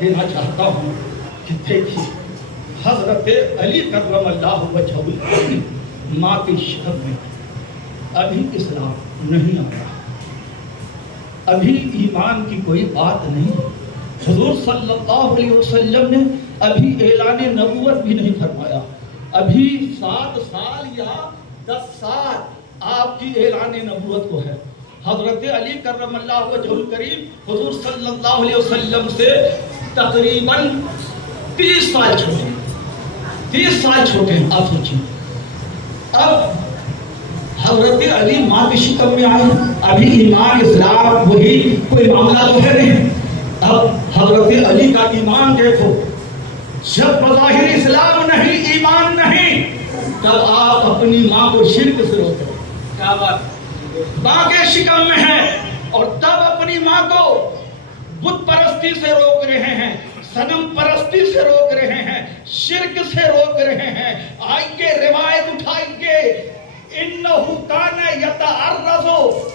دینا چاہتا ہوں کہ دیکھیے حضرت علی کرم اللہ وجہہ ماں کی شکم میں ابھی اسلام نہیں آیا، ابھی ایمان کی کوئی بات نہیں، حضور صلی اللہ علیہ وسلم نے ابھی اعلان نبوت بھی نہیں فرمایا، ابھی 7 سال یا 10 سال آپ کی اعلان نبوت کو ہے۔ حضرت علی کرم اللہ وجہہ الکریم حضور صلی اللہ علیہ وسلم سے تقریباً 30 سال چھوٹے، 30 سال چھوٹے ہیں۔ آپ سوچیں، اب حضرت علی ماں کی شکم میں آئے، ابھی ایمان اسلام وہی کوئی معاملہ تو ہے نہیں۔ اب حضرت علی کا ایمان دیکھو، جب بظاہر اسلام نہیں، ایمان نہیں، تب آپ اپنی ماں کو شرک سے روکتے ہیں۔ کیا بات، ماں کے شکم میں ہے اور تب اپنی ماں کو بت پرستی سے روک رہے ہیں، صنم پرستی سے روک رہے ہیں، شرک سے روک رہے ہیں۔ آئیے روایت اٹھائیے، انہو کان یتعرض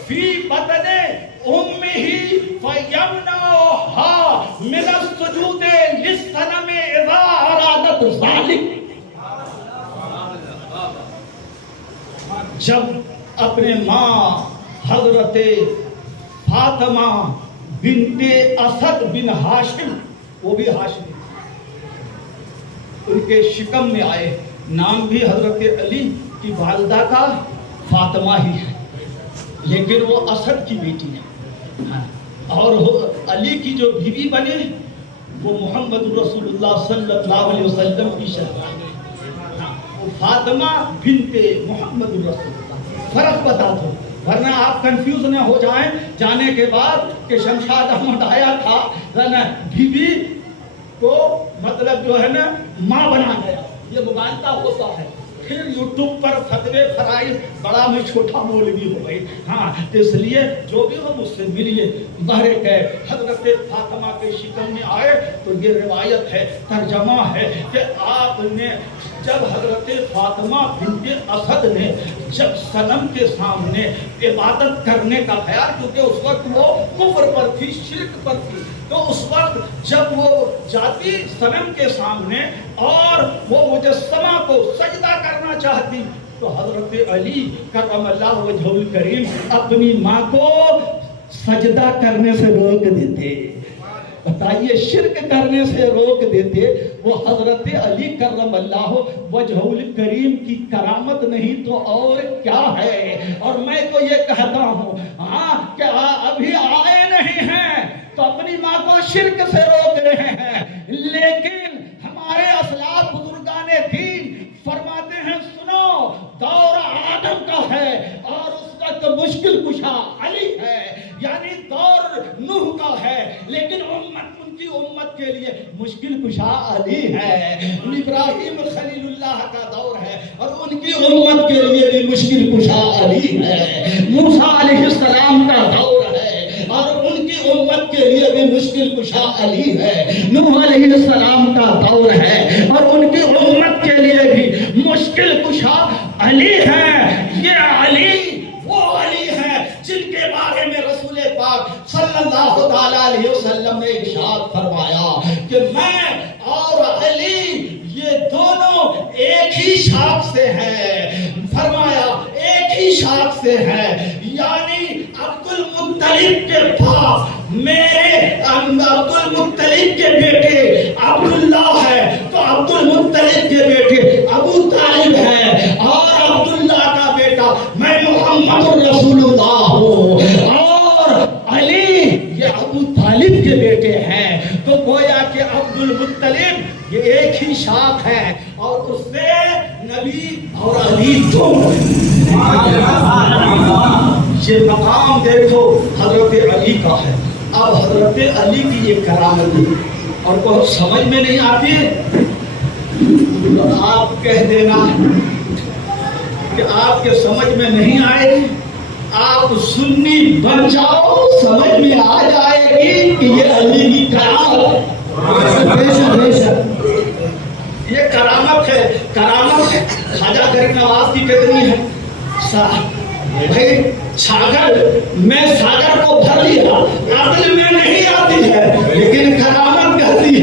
فی بطن امہ فیمنعھا من السجود للصنم اذا ارادت ذلک۔ جب اپنے ماں حضرت فاطمہ بنت اسد بن ہاشم، وہ بھی ہاشمی، ان کے شکم میں آئے، نام بھی حضرت علی کی والدہ کا فاطمہ ہی ہے، لیکن وہ اسد کی بیٹی ہے، اور علی کی جو بیوی بنے وہ محمد رسول اللہ صلی اللہ علیہ وسلم کی شہزادی، فاطمہ بنت محمد رسول اللہ۔ فرق بتا دو ورنہ آپ کنفیوز نہ ہو جائیں جانے کے بعد کہ شمشاد احمد آیا تھا بیوی کو مطلب جو ہے نا ماں بنا گیا، یہ مغالطہ ہوتا ہے۔ پھر یوٹیوب پر فتوے فرائض بڑا میں چھوٹا مولوی ہو گئی۔ ہاں، اس لیے جو بھی ہو مجھ سے ملیے۔ بہرے گئے حضرت فاطمہ کے شکم میں آئے تو یہ روایت ہے، ترجمہ ہے کہ آپ نے جب حضرت فاطمہ بنت اسد نے جب صنم کے سامنے عبادت کرنے کا خیال، کیونکہ اس وقت وہ کفر پر تھی، شرک پر تھی، تو اس وقت جب وہ جاتی صنم کے سامنے اور وہ مجسمہ کو سجدہ کرنا چاہتی تو حضرت علی کرم اللہ وجہہ الکریم اپنی ماں کو سجدہ کرنے سے روک دیتے۔ بتائیے، شرک کرنے سے روک دیتے۔ وہ حضرت علی کرم اللہ وجہہ الکریم کی کرامت نہیں تو اور کیا ہے۔ اور میں تو یہ کہتا ہوں ہاں کہ ابھی آئے نہیں ہیں تو اپنی ماں کو شرک سے روک رہے ہیں، لیکن ہمارے اسلاف بزرگان دین فرماتے ہیں سنو، دور آدم کا ہے اور اس وقت مشکل کشا علی ہے، یعنی دور نوح کا ہے، لیکن ان کی امت کے لیے مشکل کشا علی ہے۔ ابراہیم خلیل اللہ کا دور ہے اور ان کی امت کے لیے بھی مشکل کشا علی ہے۔ موسیٰ علیہ السلام کا دور ہے اور ان کی امت کے لیے بھی مشکل کشا علی ہے۔ نوح علیہ السلام کا دور ہے اور ان کی امت کے لیے بھی مشکل کشا علی ہے۔ یہ علی وہ علی ہے جن کے بارے میں رسول پاک صلی اللہ علیہ وسلم نے ارشاد فرمایا کہ میں اور علی یہ دونوں ایک ہی شاخ سے ہیں۔ فرمایا ایک ہی شاخ سے ہیں، یعنی عبد المطلب کے باپ میرے عبد المطلب کے بیٹے عبداللہ ہے تو عبد المطلب کے بیٹے ابو طالب ہے، اور عبداللہ کا بیٹا میں محمد رسول اللہ ہوں، اور علی یہ ابو طالب کے بیٹے ہیں۔ تو گویا کہ عبد المطلب یہ ایک ہی شاخ ہے اور اس سے نبی اور علی دونوں۔ یہ مقام دیکھو حضرت علی کا ہے۔ اب حضرت علی کی یہ کرامت ہے اور بہت سمجھ میں نہیں آتی تو آپ کہہ دینا کہ آپ کے سمجھ میں نہیں آئے، آپ سنی بن جاؤ، سمجھ میں آ جائے گی کہ یہ علی کی کرامت ہے۔ یہ کرامت ہے۔ کرامت خواجہ غریب نواز کی کتنی ہے؟ بھائی چھاگر میں ساگر کو بھر لیا، عقل میں نہیں آتی ہے لیکن کرامت کہتی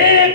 1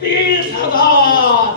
30,000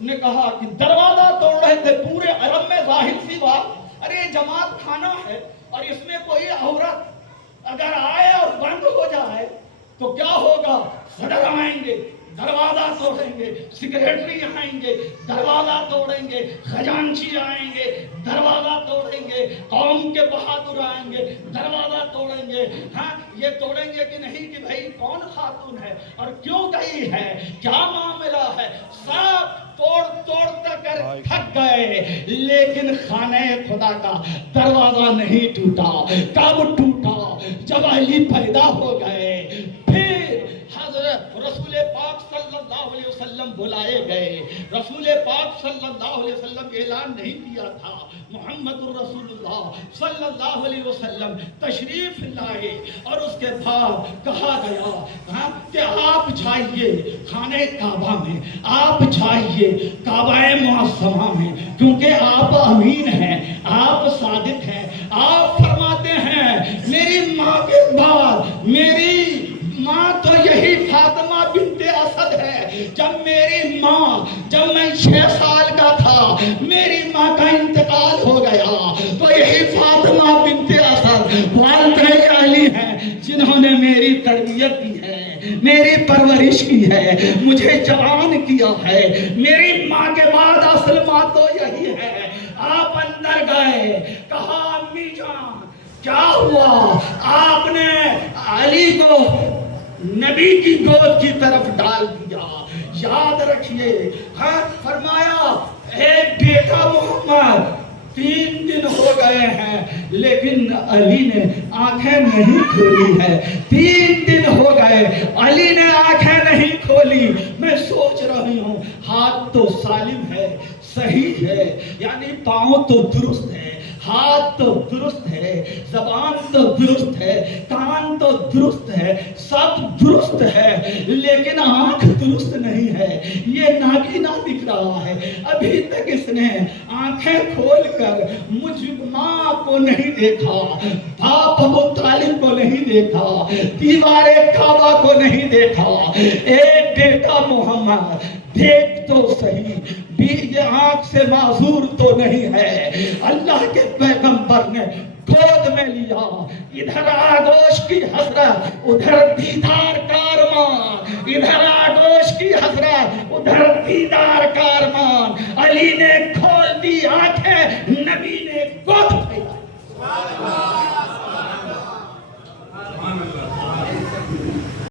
نے کہا کہ دروازہ توڑ رہے تھے پورے عرب میں، ظاہر سی بات، ارے جماعت کھانا ہے اور اس میں کوئی عورت اگر آئے اور بند ہو جائے تو کیا ہوگا؟ صدر آئیں گے دروازہ توڑیں گے، سیکریٹری آئیں گے دروازہ توڑیں گے، خزانچی آئیں گے دروازہ توڑیں گے، قوم کے بہادر آئیں گے دروازہ توڑیں گے۔ ہاں یہ توڑیں گے کہ نہیں کہ بھائی کون خاتون ہے اور کیوں گئی ہے، کیا معاملہ ہے، سب توڑ کر تھک گئے، لیکن خانہ خدا کا دروازہ نہیں ٹوٹا۔ کب ٹوٹا؟ جب علی پیدا ہو گئے، پھر حضرت رسول پاک صلی اللہ علیہ وسلم بلائے گئے۔ رسول پاک صلی اللہ علیہ وسلم اعلان نہیں کیا تھا، محمد الرسول اللہ صلی اللہ علیہ وسلم تشریف لائے اور اس کے بعد کہا گیا کہ آپ جائیے خانہ کعبہ میں، آپ جائیے کعبہ معظمہ میں، کیونکہ آپ امین ہیں، آپ صادق ہیں۔ آپ فرماتے ہیں میری ماں کے بعد میری ماں تو یہی فاطمہ بنت اسد ہے۔ جب میں 6 سال کا تھا میری ماں کا انتقال ہو گیا، تو یہی فاطمہ بنت اسد والدہ علی ہیں جنہوں نے میری تربیت کی ہے، میری پرورش کی ہے، مجھے جوان کیا ہے۔ میری ماں کے بعد اصل ماں تو یہی ہے۔ آپ اندر گئے، کہا امی جان کیا ہوا؟ آپ نے علی کو نبی کی گود کی طرف ڈال دیا۔ یاد رکھیے، ہاں فرمایا اے بیٹا محمد 3 دن ہو گئے ہیں لیکن علی نے آنکھیں نہیں کھولی ہے۔ 3 دن ہو گئے علی نے آنکھیں نہیں کھولی۔ میں سوچ رہی ہوں ہاتھ تو سالم ہے، صحیح ہے، یعنی پاؤں تو درست ہے، ہاتھ تو درست ہے، زبان تو درست ہے، کان تو درست ہے، سب درست ہے، لیکن آنکھ درست نہیں ہے۔ یہ نابینا دکھ رہا ہے۔ ابھی تک اس نے آنکھیں کھول کر مجھ ماں کو نہیں دیکھا، باپ ابو طالب کو نہیں دیکھا، دیوار کعبہ کو نہیں دیکھا۔ اے بیٹا محمد دیکھ تو صحیح، یہ آنکھ سے معذور تو نہیں ہے۔ اللہ کے پیغمبر نے گود میں لیا، ادھر آغوش کی حسرت ادھر دیدار کارمان، ادھر آغوش کی حسرت ادھر دیدار کارمان۔ علی نے